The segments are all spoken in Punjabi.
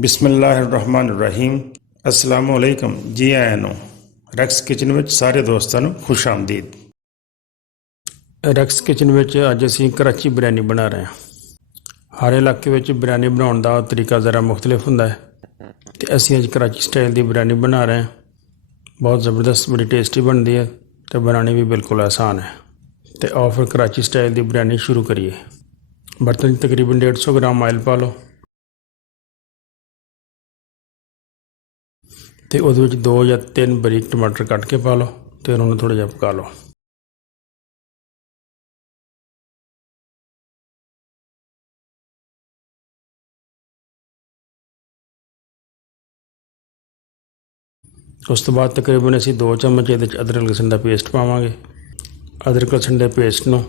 ਬਿਸਮਿਲ੍ਲਾਹਿਰਰਹਿਮਾਨਿਰਰਹੀਮ। अस्सलाम वालेकुम जी आया ਨੂੰ ਰੈਕਸ ਕਿਚਨ ਵਿੱਚ ਸਾਰੇ ਦੋਸਤਾਂ ਨੂੰ ਖੁਸ਼ ਆਮਦੀਦ। ਰੈਕਸ ਕਿਚਨ ਵਿੱਚ ਅੱਜ ਅਸੀਂ ਕਰਾਚੀ ਬਿਰਿਆਨੀ ਬਣਾ ਰਹੇ ਹਾਂ। ਹਰ ਇਲਾਕੇ ਵਿੱਚ ਬਿਰਿਆਨੀ ਬਣਾਉਣ ਦਾ ਤਰੀਕਾ ਜ਼ਰਾ ਮੁਖਤਲਿਫ ਹੁੰਦਾ ਹੈ ਅਤੇ ਅਸੀਂ ਅੱਜ ਕਰਾਚੀ ਸਟਾਈਲ ਦੀ ਬਿਰਿਆਨੀ ਬਣਾ ਰਹੇ ਹਾਂ। ਬਹੁਤ ਜ਼ਬਰਦਸਤ, ਬੜੀ ਟੇਸਟੀ ਬਣਦੀ ਹੈ ਅਤੇ ਬਣਾਉਣੀ ਵੀ ਬਿਲਕੁਲ ਆਸਾਨ ਹੈ। ਅਤੇ ਆਓ ਫਿਰ ਕਰਾਚੀ ਸਟਾਈਲ ਦੀ ਬਿਰਿਆਨੀ ਸ਼ੁਰੂ ਕਰੀਏ। ਬਰਤਨ 'ਚ ਤਕਰੀਬਨ 150 ਗ੍ਰਾਮ ਆਇਲ ਪਾ ਲਓ ਅਤੇ ਉਹਦੇ ਵਿੱਚ 2 ਜਾਂ 3 ਬਰੀਕ ਟਮਾਟਰ ਕੱਟ ਕੇ ਪਾ ਲਓ ਅਤੇ ਉਹਨਾਂ ਨੂੰ ਥੋੜ੍ਹਾ ਜਿਹਾ ਪਕਾ ਲਓ। ਉਸ ਤੋਂ ਬਾਅਦ ਤਕਰੀਬਨ ਅਸੀਂ 2 ਚਮਚ ਇਹਦੇ 'ਚ ਅਦਰਕ ਲਸਣ ਦਾ ਪੇਸਟ ਪਾਵਾਂਗੇ। ਅਦਰਕ ਲਸਣ ਦੇ ਪੇਸਟ ਨੂੰ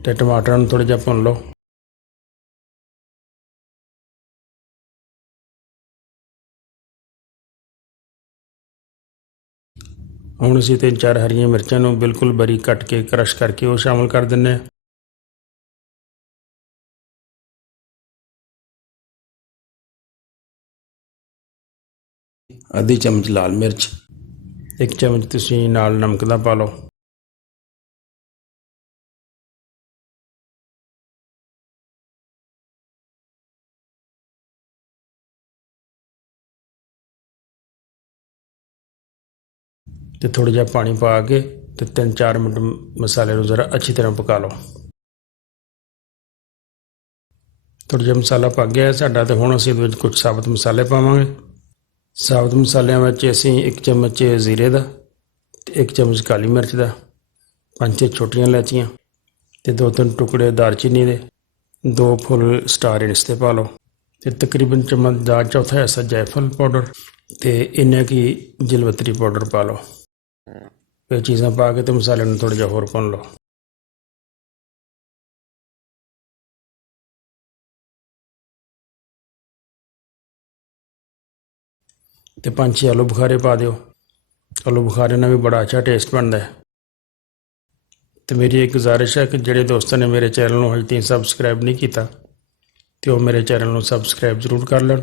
ਅਤੇ ਟਮਾਟਰਾਂ ਨੂੰ ਥੋੜ੍ਹਾ ਜਿਹਾ ਭੁੰਨ ਲਓ। ਹੁਣ ਅਸੀਂ 3-4 ਹਰੀਆਂ ਮਿਰਚਾਂ ਨੂੰ ਬਿਲਕੁਲ ਬਾਰੀਕ ਕੱਟ ਕੇ ਕਰਸ਼ ਕਰਕੇ ਉਹ ਸ਼ਾਮਲ ਕਰ ਦਿੰਦੇ ਹਾਂ। ਅੱਧੀ ਚਮਚ ਲਾਲ ਮਿਰਚ, 1 ਚਮਚ ਤੁਸੀਂ ਨਾਲ ਨਮਕ ਦਾ ਪਾ ਲਓ। ਅਤੇ ਥੋੜ੍ਹਾ ਜਿਹਾ ਪਾਣੀ ਪਾ ਕੇ ਅਤੇ 3-4 ਮਿੰਟ ਮਸਾਲੇ ਨੂੰ ਜ਼ਰਾ ਅੱਛੀ ਤਰ੍ਹਾਂ ਪਕਾ ਲਓ। ਥੋੜ੍ਹਾ ਜਿਹਾ ਮਸਾਲਾ ਪੱਕ ਗਿਆ ਸਾਡਾ ਅਤੇ ਹੁਣ ਅਸੀਂ ਇਹਦੇ ਵਿੱਚ ਕੁਝ ਸਾਬਤ ਮਸਾਲੇ ਪਾਵਾਂਗੇ। ਸਾਬਤ ਮਸਾਲਿਆਂ ਵਿੱਚ ਅਸੀਂ 1 ਚਮਚ ਜ਼ੀਰੇ ਦਾ ਅਤੇ 1 ਚਮਚ ਕਾਲੀ ਮਿਰਚ ਦਾ, 5-6 ਛੋਟੀਆਂ ਇਲਾਚੀਆਂ ਅਤੇ 2-3 ਟੁਕੜੇ ਦਾਲਚੀਨੀ ਦੇ, 2 ਫੁੱਲ ਸਟਾਰ ਇਨਸ ਦੇ ਪਾ ਲਓ ਅਤੇ ਤਕਰੀਬਨ ਚਮਚ ਦਾ ਚੌਥਾ ਹਿੱਸਾ ਜਾਇਫਲ ਪਾਊਡਰ ਅਤੇ ਇੰਨਾ ਕੀ ਜਲਵਤਰੀ ਪਾਊਡਰ ਪਾ ਲਓ। ਇਹ ਚੀਜ਼ਾਂ ਪਾ ਕੇ ਅਤੇ ਮਸਾਲੇ ਨੂੰ ਥੋੜ੍ਹਾ ਜਿਹਾ ਹੋਰ ਭੁੰਨ ਲਓ। ਅਤੇ 5-6 ਆਲੂ ਬੁਖਾਰੇ ਪਾ ਦਿਓ। ਆਲੂ ਬੁਖਾਰੇ ਨਾਲ ਵੀ ਬੜਾ ਅੱਛਾ ਟੇਸਟ ਬਣਦਾ ਹੈ। ਅਤੇ ਮੇਰੀ ਇੱਕ ਗੁਜ਼ਾਰਿਸ਼ ਹੈ ਕਿ ਜਿਹੜੇ ਦੋਸਤਾਂ ਨੇ ਮੇਰੇ ਚੈਨਲ ਨੂੰ ਹਜੇ ਤੱਕ ਸਬਸਕ੍ਰਾਈਬ ਨਹੀਂ ਕੀਤਾ ਅਤੇ ਉਹ ਮੇਰੇ ਚੈਨਲ ਨੂੰ ਸਬਸਕ੍ਰਾਈਬ ਜ਼ਰੂਰ ਕਰ ਲੈਣ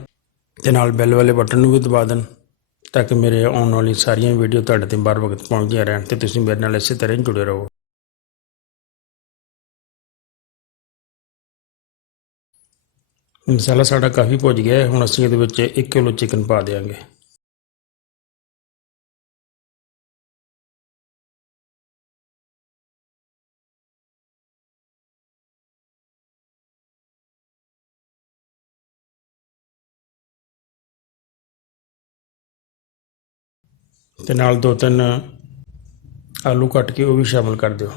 ਅਤੇ ਨਾਲ ਬੈਲ ਵਾਲੇ ਬਟਨ ਨੂੰ ਵੀ ਦਬਾ ਦੇਣ ਤਾਂ ਕਿ ਮੇਰੇ ਆਉਣ ਵਾਲੀ ਸਾਰੀਆਂ ਵੀਡੀਓ ਤੁਹਾਡੇ 'ਤੇ ਬਰ ਵਕਤ ਪਹੁੰਚਦੀਆਂ ਰਹਿਣ ਅਤੇ ਤੁਸੀਂ ਮੇਰੇ ਨਾਲ ਇਸੇ ਤਰ੍ਹਾਂ ਹੀ ਜੁੜੇ ਰਹੋ। ਮਸਾਲਾ ਸਾਡਾ ਕਾਫੀ ਭੁੱਜ ਗਿਆ ਹੈ। ਹੁਣ ਅਸੀਂ ਇਹਦੇ ਵਿੱਚ 1 ਕਿਲੋ ਚਿਕਨ ਪਾ ਦਿਆਂਗੇ। ਅਤੇ ਨਾਲ 2-3 ਆਲੂ ਕੱਟ ਕੇ ਉਹ ਵੀ ਸ਼ਾਮਲ ਕਰ ਦਿਓ।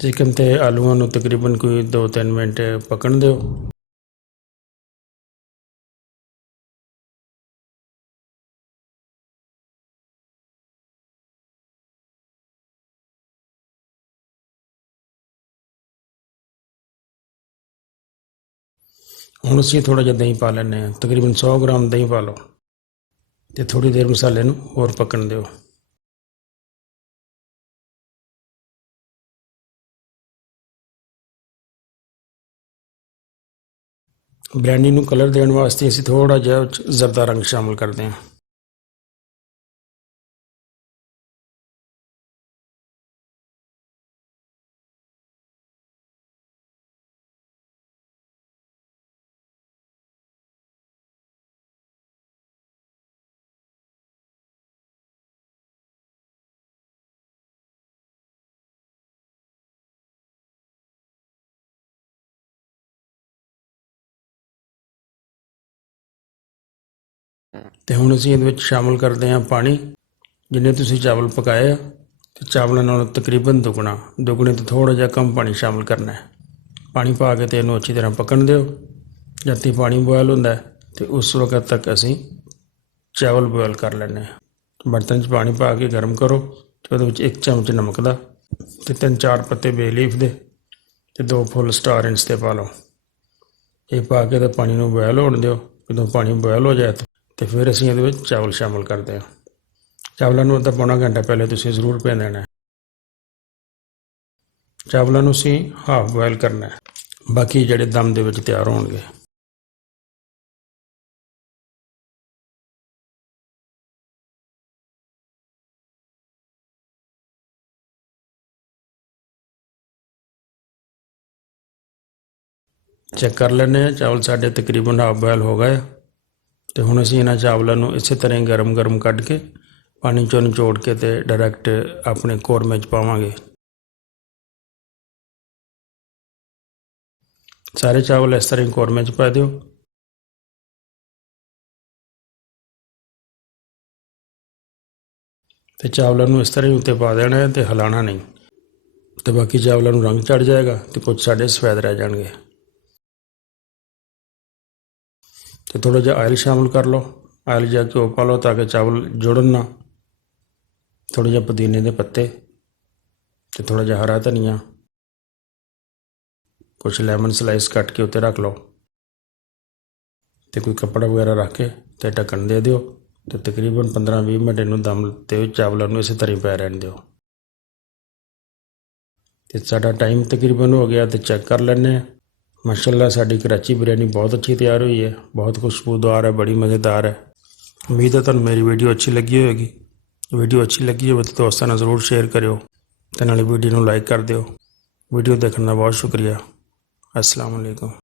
ਚਿਕਨ ਅਤੇ ਆਲੂਆਂ ਨੂੰ ਤਕਰੀਬਨ ਕੋਈ 2-3 ਮਿੰਟ ਪਕਣ ਦਿਓ। ਹੁਣ ਅਸੀਂ ਥੋੜ੍ਹਾ ਜਿਹਾ ਦਹੀਂ ਪਾ ਲੈਂਦੇ ਹਾਂ, ਤਕਰੀਬਨ 100 ਗ੍ਰਾਮ ਦਹੀਂ ਪਾ ਲਓ ਅਤੇ ਥੋੜ੍ਹੀ ਦੇਰ ਮਸਾਲੇ ਨੂੰ ਹੋਰ ਪਕਣ ਦਿਓ। ਬਿਰਿਆਨੀ ਨੂੰ ਕਲਰ ਦੇਣ ਵਾਸਤੇ ਅਸੀਂ ਥੋੜ੍ਹਾ ਜਿਹਾ ਜ਼ਰਦਾ ਰੰਗ ਸ਼ਾਮਲ ਕਰਦੇ ਹਾਂ। ਅਤੇ ਹੁਣ ਅਸੀਂ ਇਹਦੇ ਵਿੱਚ ਸ਼ਾਮਲ ਕਰਦੇ ਹਾਂ ਪਾਣੀ। ਜਿੰਨੇ ਤੁਸੀਂ ਚਾਵਲ ਪਕਾਏ ਆ ਅਤੇ ਚਾਵਲਾਂ ਨਾਲੋਂ ਤਕਰੀਬਨ ਦੁੱਗਣੇ ਤੋਂ ਥੋੜ੍ਹਾ ਜਿਹਾ ਕਮ ਪਾਣੀ ਸ਼ਾਮਲ ਕਰਨਾ ਹੈ। ਪਾਣੀ ਪਾ ਕੇ ਅਤੇ ਇਹਨੂੰ ਅੱਛੀ ਤਰ੍ਹਾਂ ਪਕਣ ਦਿਓ। ਜਦ ਤੱਕ ਪਾਣੀ ਬੋਇਲ ਹੁੰਦਾ ਅਤੇ ਉਸ ਵਕਤ ਤੱਕ ਅਸੀਂ ਚਾਵਲ ਬੋਇਲ ਕਰ ਲੈਂਦੇ ਹਾਂ। ਬਰਤਨ 'ਚ ਪਾਣੀ ਪਾ ਕੇ ਗਰਮ ਕਰੋ ਅਤੇ ਉਹਦੇ ਵਿੱਚ 1 ਚਮਚ ਨਮਕ ਦਾ ਅਤੇ 3-4 ਪੱਤੇ ਬੇ ਲੀਫ ਦੇ ਅਤੇ 2 ਫੁੱਲ ਸਟਾਰ ਇਨਸ ਦੇ ਪਾ ਲਓ। ਇਹ ਪਾ ਕੇ ਅਤੇ ਪਾਣੀ ਨੂੰ ਬੋਇਲ ਹੋਣ ਦਿਓ। ਜਦੋਂ ਪਾਣੀ ਬੋਇਲ ਹੋ ਜਾਏ ਅਤੇ ਫਿਰ ਅਸੀਂ ਇਹਦੇ ਵਿੱਚ ਚਾਵਲ ਸ਼ਾਮਲ ਕਰਦੇ ਹਾਂ। ਚਾਵਲਾਂ ਨੂੰ ਅੱਧਾ ਪੌਣਾ ਘੰਟਾ ਪਹਿਲੇ ਤੁਸੀਂ ਜ਼ਰੂਰ ਭਿਓ ਦੇਣਾ ਹੈ। ਚਾਵਲਾਂ ਨੂੰ ਅਸੀਂ ਹਾਫ ਬੋਇਲ ਕਰਨਾ ਹੈ, ਬਾਕੀ ਜਿਹੜੇ ਦਮ ਦੇ ਵਿੱਚ ਤਿਆਰ ਹੋਣਗੇ। ਚੈੱਕ ਕਰ ਲੈਂਦੇ ਹਾਂ, ਚਾਵਲ ਸਾਡੇ ਤਕਰੀਬਨ ਹਾਫ ਬੋਇਲ ਹੋ ਗਏ। ਤੇ ਹੁਣ ਅਸੀਂ ਇਹਨਾਂ ਚਾਵਲਾਂ ਨੂੰ ਇਸੇ ਤਰ੍ਹਾਂ ਹੀ ਗਰਮ ਕੱਢ ਕੇ ਪਾਣੀ ਚੋਂ ਨਿਚੋੜ ਕੇ ਤੇ ਡਾਇਰੈਕਟ ਆਪਣੇ ਕੋਰਮੇ 'ਚ ਪਾਵਾਂਗੇ। ਸਾਰੇ ਚਾਵਲ ਇਸ ਤਰ੍ਹਾਂ ਹੀ ਕੋਰਮੇ 'ਚ ਪਾ ਦਿਓ। ਤੇ ਚਾਵਲਾਂ ਨੂੰ ਇਸ ਤਰ੍ਹਾਂ ਹੀ ਉੱਤੇ ਪਾ ਦੇਣਾ ਹੈ ਤੇ ਹਿਲਾਉਣਾ ਨਹੀਂ, ਤੇ ਬਾਕੀ ਚਾਵਲਾਂ ਨੂੰ ਰੰਗ ਚੜ ਜਾਏਗਾ ਤੇ ਕੁਝ ਸਾਡੇ ਸਫੈਦ ਰਹਿ ਜਾਣਗੇ। ਤੇ ਥੋੜਾ ਜਿਹਾ ਆਇਲ ਸ਼ਾਮਿਲ ਕਰ ਲਓ, ਆਇਲ ਜਾਂ ਘਿਓ ਪਾ ਲਓ ਤਾਂ ਕਿ ਚਾਵਲ ਜੁੜਨ ਨਾ। ਥੋੜ੍ਹੇ ਜਿਹਾ ਪੁਦੀਨੇ ਦੇ ਪੱਤੇ ਤੇ ਥੋੜਾ ਜਿਹਾ ਹਰਾ ਧਨੀਆ, ਕੁਛ ਲੈਮਨ ਸਲਾਈਸ ਕੱਟ ਕੇ ਉੱਤੇ ਰੱਖ ਲਓ ਤੇ ਕੋਈ ਕੱਪੜਾ ਵਗੈਰਾ ਰੱਖ ਕੇ ਤੇ ਢੱਕਣ ਦੇ ਦਿਓ ਤੇ ਤਕਰੀਬਨ 15-20 ਮਿੰਟ ਇਹਨੂੰ ਦਮ ਤੇ ਚਾਵਲਾਂ ਨੂੰ ਇਸੇ ਤਰ੍ਹਾਂ ਪੈ ਰਹਿਣ ਦਿਓ। ਤੇ ਸਾਡਾ ਟਾਈਮ ਤਕਰੀਬਨ ਹੋ ਗਿਆ ਤੇ ਚੈੱਕ ਕਰ ਲੈਂਦੇ ਹਾਂ। ਮਾਸ਼ਾਅੱਲਾ ਸਾਡੀ ਕਰਾਚੀ ਬਿਰਿਆਨੀ ਬਹੁਤ ਅੱਛੀ ਤਿਆਰ ਹੋਈ ਹੈ, ਬਹੁਤ ਖੁਸ਼ਬੂਦਾਰ ਹੈ, ਬੜੀ ਮਜ਼ੇਦਾਰ ਹੈ। ਉਮੀਦ ਹੈ ਤੁਹਾਨੂੰ ਮੇਰੀ ਵੀਡੀਓ ਅੱਛੀ ਲੱਗੀ ਹੋਵੇਗੀ। ਵੀਡੀਓ ਅੱਛੀ ਲੱਗੀ ਹੋਵੇ ਤਾਂ ਦੋਸਤਾਂ ਨਾਲ ਜ਼ਰੂਰ ਸ਼ੇਅਰ ਕਰਿਓ ਤੇ ਨਾਲੇ ਵੀਡੀਓ ਨੂੰ ਲਾਈਕ ਕਰ ਦਿਓ। ਵੀਡੀਓ ਦੇਖਣ ਦਾ ਬਹੁਤ ਸ਼ੁਕਰੀਆ। अस्सलाम वालेकुम।